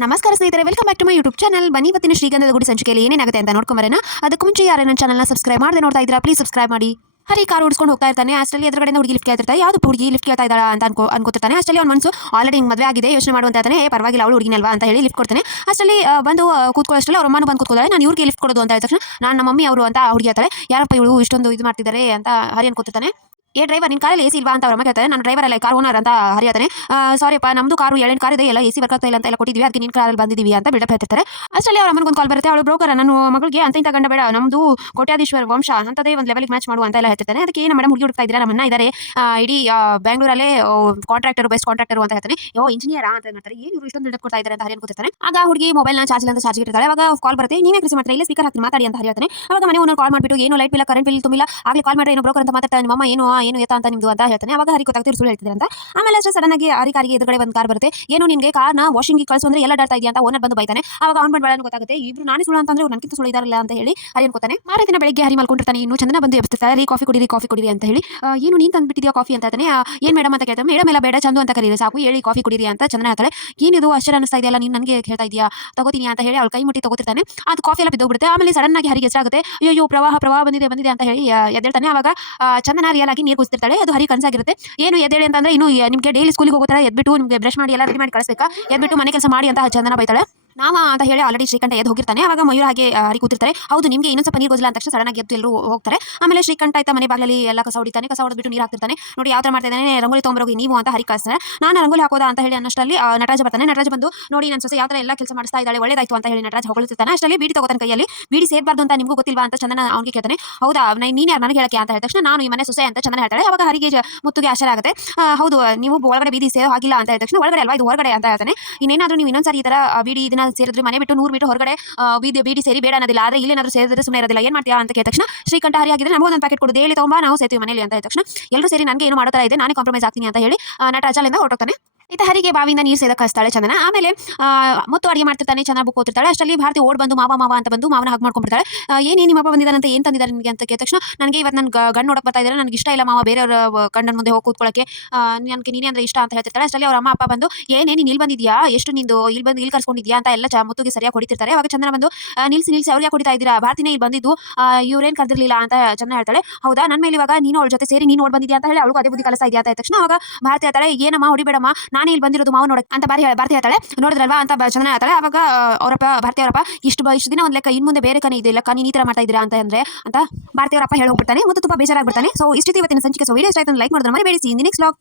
ನಮಸ್ಕಾರ ಸ್ನೇಹಿತರೆ, welcome back to my YouTube channel. ಬನ್ನಿ ಇವತ್ತಿನ ಶ್ರೀಗಂಧದ ಗುಡಿ ಸಂಚಿಕೆಯಲ್ಲಿ ಏನೇನಾಗುತ್ತೆ ಅಂತ ನೋಡ್ಕೊಂಬರೋಣ. ಅದಕ್ಕೂ ಮುಂಚೆ ಯಾರೇ ನನ್ನ ಚಾನಲ್ನ ಸಬ್ಸ್ಕ್ರೈಬ್ ಮಾಡದೆ ನೋಡ್ತಾ ಇದ್ದೀರಾ, ಪ್ಲೀಸ್ ಸಬ್ಸ್ಕ್ರೈಬ್ ಮಾಡಿ. ಹರಿ ಕಾರ್ ಓಡಿಸ್ಕೊಂಡು ಹೋಗ್ತಾ ಇರ್ತಾನೆ. ಅಷ್ಟರಲ್ಲಿ ಎದುರುಗಡೆ ಹುಡುಗಿ ಲಿಫ್ಟ್ ಕೇಳ್ತಿರ್ತಾರೆ. ಯಾವುದು ಹುಡುಗಿ ಲಿಫ್ಟ್ ಕೇಳ್ತಾ ಇದ್ದಾಳ ಅಂತ ಅನ್ಕೋತಾನೆ. ಅಷ್ಟರಲ್ಲಿ ಅವ್ನ ಮನಸ್ಸು ಆಲ್ರೆಡಿ ಹಿಂಗೆ ಮದುವೆ ಆಗಿದೆ, ಯೋಚನೆ ಮಾಡುವಂತ ಇರ್ತಾನೆ. ಪರವಾಗಿಲ್ಲ, ಅವಳು ಹುಡುಗಿನಲ್ವಾ ಅಂತ ಹೇಳಿ ಲಿಫ್ಟ್ ಕೊಡ್ತಾನೆ. ಅಷ್ಟರಲ್ಲಿ ಬಂದು ಕೂತ್ಕೊಳ್ಳೋಷ್ಟರಲ್ಲಿ ಅವ್ರ ಅಮ್ಮನೂ ಬಂದು ಕೂತ್ಕೊಳ್ಳೋದು. ನಾನು ಇವ್ರಿಗೆ ಲಿಫ್ಟ್ ಕೊಡೋದು ಅಂತ ಹೇಳಿದ ತಕ್ಷಣ ನಾನು ನಮ್ಮ ಮಮ್ಮಿ ಅವರು ಅಂತ ಹುಡುಗಿ ಹೇಳ್ತಾಳೆ. ಯಾರಪ್ಪ ಇವಳು ಇಷ್ಟೊಂದು ಇದು ಮಾಡ್ತಿದ್ದಾರೆ ಅಂತ ಹರಿ ಅನ್ಕೋತಿರ್ತಾನೆ. ಏ ಡ್ರೈವರ್, ನಿನ್ನ ಕಾರಲ್ಲಿ ಎಸಿ ಇಲ್ವಾ ಅಂತ ಅವ್ರ ಅಮ್ಮ ಕೇಳ್ತಾರೆ. ನಾನು ಡ್ರೈವರ್ ಅಲ್ಲ, ಕಾರ್ ಓನರ್ ಅಂತ ಹರಿಯಾತಾನೆ. ಸಾರಿಯಪ್ಪ, ನಮ್ಮದು ಕಾರು 7 ಕಾರ್ ಇದೆ, ಎಲ್ಲ ಎಸಿ ವರ್ಕ್ ಆಗ್ತಾ ಇಲ್ಲ ಅಂತ ಎಲ್ಲ ಕೊಟ್ಟಿದ್ವಿ, ಅದಕ್ಕೆ ನಿನ್ನ ಕಾರಲ್ಲಿ ಬಂದಿದ್ದೀವಿ ಅಂತ ಬಿಲ್ಡಪ್ ಹೇಳ್ತಿರ್ತಾರೆ. ಅಷ್ಟರಲ್ಲಿ ಅವ್ರ ಅಮ್ಮನಿಗೆ ಒಂದು ಕಾಲ್ ಬರುತ್ತೆ. ಅವಳು ಬ್ರೋಕರ್, ನನ್ನ ಮಗಳಿಗೆ ಅಂತ ಇಂಥ ಗಂಡ ಬೇಡ, ನಮ್ಮದು ಕೋಟ್ಯಾಧೀಶ್ವರ ವಂಶ ಅಂತದೇ ಒಂದು ಲೆವೆಲ್ಗೆ ಮ್ಯಾಚ್ ಮಾಡುವ ಅಂತ ಎಲ್ಲ ಹೇಳ್ತಿರ್ತಾನೆ. ಅದಕ್ಕೆ ಏನು ಮೇಡಮ್ ಹುಡುಗಿ ಹುಡುಕ್ತಾ ಇದ್ದೀರಾ, ನಮ್ಮನ್ನ ಇದ್ದಾರೆ ಇಡೀ ಬೆಂಗಳೂರಲ್ಲೇ ಕಾಂಟ್ರಾಕ್ಟರ್ ಬೆಸ್ಟ್ ಕಾಂಟ್ರಾಕ್ಟರ್ ಅಂತ ಹೇಳ್ತಾನೆ. ಇಂಜಿನಿಯರ್ ಅಂತ ಹೇಳ್ತಾರೆ. ಏನು ಇವರು ಇಷ್ಟೊಂದು ಬಿಲ್ಡಪ್ ಕೊಡ್ತಾ ಇದ್ದಾರೆ ಅಂತ ಹರಿ ಅನ್ಕೋತಿರ್ತಾನೆ. ಆಗ ಹುಡುಗಿ ಮೊಬೈಲ್ನ ಚಾರ್ಜ್ ಅಂತ ಚಾರ್ಜ್ ಇರ್ತಾಳೆ. ಅವಾಗ ಕಾಲ್ ಬರುತ್ತೆ. ನೀವೇ ಕೃಷಿ ಮಾಡ್ತಾರೆ, ಇಲ್ಲ ಸ್ಪೀಕರ್ ಹಾಕಿ ಮಾತಾಡಿ ಅಂತ ಹರಿಯಾತಾನೆ. ಅವಾಗ ಮನೆ ಓನರ್ ಕಾಲ್ ಮಾಡಿಬಿಟ್ಟು ಏನು ಲೈಟ್ ಬಿಲ್ ಕರೆಂಟ್ ಬಿಲ್ ತುಂಬಿಲ್ಲ, ಆಗಲಿ ಕಾಲ್ ಮಾಡಿ ಏನೋ ಬ್ರೋಕರ್ ಅಂತ ಮಾತಾಡ್ತಾರೆ, ನಿಮ್ಮ ಏನು ಏನು ಎತ್ತ ಅಂತ ನಿಮ್ದು ಅಂತ ಹೇಳ್ತಾನೆ. ಅವಾಗ ಹರಿ ಗೊತ್ತಾಗ್ತಿರು ಸುಳ್ಳು ಹೇಳ್ತಿದ್ರೆ ಅಂತ. ಆಮೇಲೆ ಅಷ್ಟೇ ಸಡನ್ ಆಗಿ ಹರಿ ಕಾರಿಗೆ ಎದುರುಗಡೆ ಒಂದು ಕಾರ್ ಬರುತ್ತೆ. ಏನು ನಿನ್ಗೆ ಕಾರ್ನ ವಾಷಿಂಗ್ ಕಳಿಸು ಅಂದ್ರೆ ಎಲ್ಲ ಡಾಡ್ತಾ ಇದೆಯಾ ಅಂತ ಓನರ್ ಬಂದು ಬೈತಾನೆ. ಅವಾಗ ಅವ್ನು ಬಂದು ಬೇಡ ಗೊತ್ತಾಗುತ್ತೆ. ಇಬ್ರು ನಾನೇ ಸುಳ್ಳು ಅಂತಂದ್ರೆ ನನಗಿಂತ ಸುಳ್ಳು ಇದಾರಲ್ಲ ಅಂತ ಹೇಳಿ ಹರಿ ಅನ್ಕೋತಾನೆ. ಮಾರನೇ ದಿನ ಬೆಳಿಗ್ಗೆ ಹರಿ ಮಲ್ಕೊಂಡಿರ್ತಾನೆ. ಇನ್ನು ಚಂದನ ಬಂದು ಎಬ್ಬಿಸ್ತಾರೆ. ರೀ ಕಾಫಿ ಕುಡಿರಿ ಅಂತ ಹೇಳಿ. ಏನು ನೀನು ತಂದ್ಬಿಟ್ಟಿದ್ಯಾ ಕಾಫಿ ಅಂತ ಹೇಳ್ತಾನೆ. ಏನು ಮೇಡಮ್ ಅಂತ ಕೇಳ್ತಾನೆ. ಮೇಡಮ್ ಎಲ್ಲ ಬೇಡ, ಚಂದು ಅಂತ ಕರೀರಿ ಸಾಕು, ಹೇಳಿ ಕಾಫಿ ಕುಡಿರಿ ಅಂತ ಚಂದನ ಹೇಳ್ತಾಳೆ. ಏನಿದು ಆಶ್ಚರ್ಯ ಅನಿಸ್ತಾ ಇದೆಯಲ್ಲ, ನೀನು ನನಗೆ ಹೇಳ್ತಾ ಇದೆಯಾ, ತಗೋತೀನಿ ಅಂತ ಹೇಳಿ ಅವಳು ಕೈ ಮುಟ್ಟಿ ತಗೋತಿರ್ತಾನೆ. ಅದು ಕಾಫಿ ಎಲ್ಲ ಬಿದ್ದೋಗ್ಬಿಡುತ್ತೆ. ಆಮೇಲೆ ಸಡನ್ ಆಗಿ ಹರಿಗೆ ಹೆಸರಾಗುತ್ತೆ. ಅಯ್ಯೋ ಪ್ರವಾಹ ಬಂದಿದೆ ಅಂತ ಹೇಳಿ ಎದ್ದೇಳ್ತಾನೆ. ಅವಾಗ ಚಂದನ ರಿಯಲ್ ಆಗಿ ನೀರು ಕುಸ್ತಿರ್ತಾಳೆ. ಅದು ಹರಿ ಕನಸಾಗಿರುತ್ತೆ. ಏನು ಎದ್ದೇಳಿ ಅಂತಂದ್ರೆ ಇನ್ನು ನಿಮಗೆ ಡೈಲಿ ಸ್ಕೂಲಿಗೆ ಹೋಗೋ ಥರ ಎದ್ಬಿಟ್ಟು ನಿಮಗೆ ಬ್ರಷ್ ಮಾಡಿ ಎಲ್ಲ ರೆಡಿ ಮಾಡಿ ಕಳಿಸ್ಬೇಕಾ, ಎದ್ಬಿಟ್ಟು ಮನೆ ಕೆಲಸ ಮಾಡಿ ಅಂತ ಚಂದನ ಬೈತಾಳೆ. ನಾವ ಅಂತ ಹೇಳಿ ಆಲ್ರೆಡಿ ಶ್ರೀಕಂಠ ಎದ್ದು ಹೋಗಿರ್ತಾನೆ. ಅವಾಗ ಮಯೂರ ಹಾಗೆ ಹರಿ ಕೂತಿರ್ತಾರೆ. ಹೌದು, ನಿಮಗೆ ಇನ್ನೊಂದು ಸ್ವಲ್ಪ ನೀರು ಗೊಜ್ಜಿಲ್ಲ ಅಂತ ತಕ್ಷಣ ಸಡನ್ ಆಗಿ ಎದ್ದು ಎಲ್ಲರೂ ಹೋಗ್ತಾರೆ. ಆಮೇಲೆ ಶ್ರೀಕಂಠ ಆಯ್ತಾ ಮನೆ ಬಾಗಿಲಲ್ಲಿ ಎಲ್ಲ ಕಸ ಹೊಡಿತಾನೆ. ಕಸ ಹೊಡೆದ್ಬಿಟ್ಟು ನೀರು ಹಾಕ್ತಿರ್ತಾನೆ. ನೋಡಿ ಯಾವ ಥರ ಮಾಡ್ತಾ ಇದ್ದಾನೆ, ರಂಗೋಲಿ ತೊಗೊಂಬರೋಗಿ ನೀವು ಅಂತ ಹರಿ ಕಳಿಸ್ತಾರೆ. ನಾನು ರಂಗೋಲಿ ಹಾಕೋದಾ ಅಂತ ಹೇಳಿ ಅನ್ನಷ್ಟರಲ್ಲಿ ನಟರಾಜ ಬರ್ತಾನೆ. ನಟರಾಜ ಬಂದು ನೋಡಿ ನನ್ನ ಸೊಸೆ ಯಾವ ಥರ ಎಲ್ಲ ಕೆಲಸ ಮಾಡಿಸ್ತಾ ಇದ್ದಾಳೆ, ಒಳ್ಳೇದಾಯ್ತು ಅಂತ ಹೇಳಿ ನಟರಾಜ ಹೊಗಳ್ತಿರ್ತಾನೆ. ಅಷ್ಟರಲ್ಲಿ ಬೀಡಿ ತಗೋತಾನೆ ಕೈಯಲ್ಲಿ. ಬೀಡಿ ಸೇರ್ಬಾರ್ದು ಅಂತ ನಿಮಗೂ ಗೊತ್ತಿಲ್ವಾ ಅಂತ ಚಂದನ ಅವ್ನಿಗೆ ಕೇಳ್ತಾನೆ. ಹೌದಾ, ನೀನು ಯಾರು ನನಗೆ ಹೇಳಕ್ಕೆ ಅಂತ ಹೇಳಿದ ತಕ್ಷಣ ನಾನು ಈ ಮನೆ ಸೊಸೆ ಅಂತ ಚಂದನ ಹೇಳ್ತಾಳೆ. ಅವಾಗ ಹರಿಗೆ ಮುತ್ತುಗೆ ಆಶ್ಚರ್ಯ ಆಗುತ್ತೆ. ಹೌದು, ನೀವು ಒಳಗಡೆ ಬೀದಿ ಸೇರೋ ಆಗಿಲ್ಲ ಅಂತ ಹೇಳಿದ ತಕ್ಷಣ ಒಳಗಡೆ ಅಲ್ವಾ ಇದು ಹೊರಗಡೆ ಅಂತ ಹೇಳ್ತಾನೆ. ಇನ್ನೇನಾದರೂ ನೀವು ಇನ್ನೊಂದ್ಸರಿ ಈ ಥರ ಬೀಡಿ ಇದನ್ನ ಸೇರಿದ್ರೆ ಮನೆ ಬಿಟ್ಟು 100 ಮೀಟರ್ ಹೊರಗಡೆ ಬೀಡಿ ಸೇರಿ ಬೇಡ ಅನ್ನೋದಿಲ್ಲ, ಆದರೆ ಇಲ್ಲೇನಾದರೂ ಸೇರಿದ್ರೆ ಸುಮ್ಮನೆ ಇರೋದಿಲ್ಲ, ಏನು ಮಾಡ್ತೀಯಾ ಅಂತ ಕೇಳಿದ ತಕ್ಷಣ ಶ್ರೀಕಂಠ ಹರಿ ಆಗಿದ್ರೆ ನಮಗೂ ಒಂದು ಪ್ಯಾಕೆಟ್ ಕೊಡು, ಡೈಲಿ ತಗೊಂಬಾ, ನಾವು ಸೇರ್ತೀವಿ ಮನೇಲಿ ಅಂತ ಹೇಳಿದ ತಕ್ಷಣ ಎಲ್ಲರೂ ಸೇರಿ ನನಗೆ ಏನು ಮಾಡೋ ಥರ ಇದೆ, ನಾನೇ ಕಾಂಪ್ರಮೈಸ್ ಆಗ್ತೀನಿ ಅಂತ ಹೇಳಿ ನಟರಾಜ ಅಲ್ಲಿಂದ ಹೊರಟೋಗ್ತಾನೆ. ಇತ್ತ ಹರಿಗೆ ಬಾವಿಯಿಂದ ನೀರು ಸೇದಕ್ಕೆ ಕಳಿಸ್ತಾಳೆ ಚಂದನ. ಆಮೇಲೆ ಮುತ್ತು ಅಡುಗೆ ಮಾಡ್ತಿರ್ತಾನೆ. ಚಂದನ ಬುಕ್ ಓದ್ತಿರ್ತಾಳೆ. ಅಷ್ಟರಲ್ಲಿ ಭಾರತಿ ಓಡ್ ಬಂದು ಮಾವ ಅಂತ ಬಂದು ಮಾವನ ಹಗ್ ಮಾಡ್ಕೊಂಡ್ಬಿಡ್ತಾಳೆ. ಏನು ನಿಮ್ಮಪ್ಪ ಬಂದಿದ್ದಾರಂತ, ಏನು ತಂದಿದ್ದಾರೆ ನಿಮಗೆ ಅಂತ ಕೇಳಿದ ತಕ್ಷಣ ನನಗೆ ಇವತ್ತು ನನ್ನ ಗಂಡು ನೋಡಕ್ಕೆ ಬರ್ತಾ ಇದ್ದಾರೆ, ನನಗೆ ಇಷ್ಟ ಇಲ್ಲ ಮಾವ ಬೇರೆಯವರ ಗಂಡನ ಮುಂದೆ ಹೋಗಿ ಕೂತ್ಕೊಳ್ಳೋಕ್ಕೆ, ನನಗೆ ನೀನೇ ಅಂದರೆ ಇಷ್ಟ ಅಂತ ಹೇಳ್ತಿರ್ತಾಳೆ. ಅಷ್ಟರಲ್ಲಿ ಅವ್ರ ಅಮ್ಮ ಅಪ್ಪ ಬಂದು ನೀನು ಇಲ್ಲಿ ಬಂದಿದ್ಯಾ, ಎಷ್ಟು ನಿಂದು ಇಲ್ಲಿ ಕರ್ಸ್ಕೊಂಡಿದ್ಯಾ ಅಂತ ಎಲ್ಲ ಮುತ್ತುಗೆ ಸರಿಯಾಗಿ ಹೊಡಿತಿರ್ತಾರೆ. ಅವಾಗ ಚಂದನ ಬಂದು ನಿಲ್ಸಿ ಅವ್ರು ಯಾಕೆ ಹೊಡಿತಾ ಇದ್ದೀರಾ, ಭಾರತಿನೇ ಇಲ್ಲಿ ಬಂದಿದ್ದು, ಇವ್ರೇನು ಕರೆದಿರಲಿಲ್ಲ ಅಂತ ಚಂದನ ಹೇಳ್ತಾಳೆ. ಹೌದಾ, ನನ್ನ ಮೇಲೆ ಇವಾಗ ನೀನು ಅವಳ ಜೊತೆ ಸೇರಿ ನೀನು ಓಡ್ ಬಂದಿದ್ಯಾ ಅಂತ ಹೇಳಿ ಅವಳು ಅದೇ ಬುದ್ಧಿ ಕಲಿಸ್ತಾ ಇದೆಯಾ ಅಂತ ತಕ್ಷಣ ಅವಾಗ ಭಾರತಿ ಹೇಳ್ತಾಳೆ, ಏನಮ್ಮ ಹೊಡಿಬೇಡಮ್ಮ, ನಾನೇ ಇಲ್ಲಿ ಬಂದಿರೋದು ಮಾವ ನೋಡಕ್ಕೆ ಅಂತ ಭಾರತಿ ಹೇಳ್ತಾಳೆ. ನೋಡಿದ್ರಲ್ವಾ ಅಂತ ಚಂದನ ಹೇಳ್ತಾಳೆ. ಅವಾಗ ಅವರಪ್ಪ ಭಾರತಿ ಅವರಪ್ಪ ಇಷ್ಟು ದಿನ ಒಂದು ಲೆಕ್ಕ, ಇನ್ನು ಮುಂದೆ ಬೇರೆ ಕನೆ ಇದೆ ಲೆಕ್ಕ, ನೀನು ಈ ಥರ ಮಾಡ್ತಾ ಇದ್ದೀರಾ ಅಂತ ಭಾರತಿ ಅವರಪ್ಪ ಹೇಳೋಗ್ಬಿಡ್ತಾನೆ. ಮತ್ತು ತುಂಬ ಬೇಜಾರಾಗ್ಬಿಡ್ತಾನೆ. ಸೊ ಇಷ್ಟಿತ್ತು ಇವತ್ತಿನ ಸಂಚಿಕೆ. ಸೊ ವಿಡಿಯೋ ಇಷ್ಟ ಆಯ್ತು ಲೈಕ್ ಮಾಡಿದ್ರೆ ಮರಿಬೇಡಿ. Next vlog.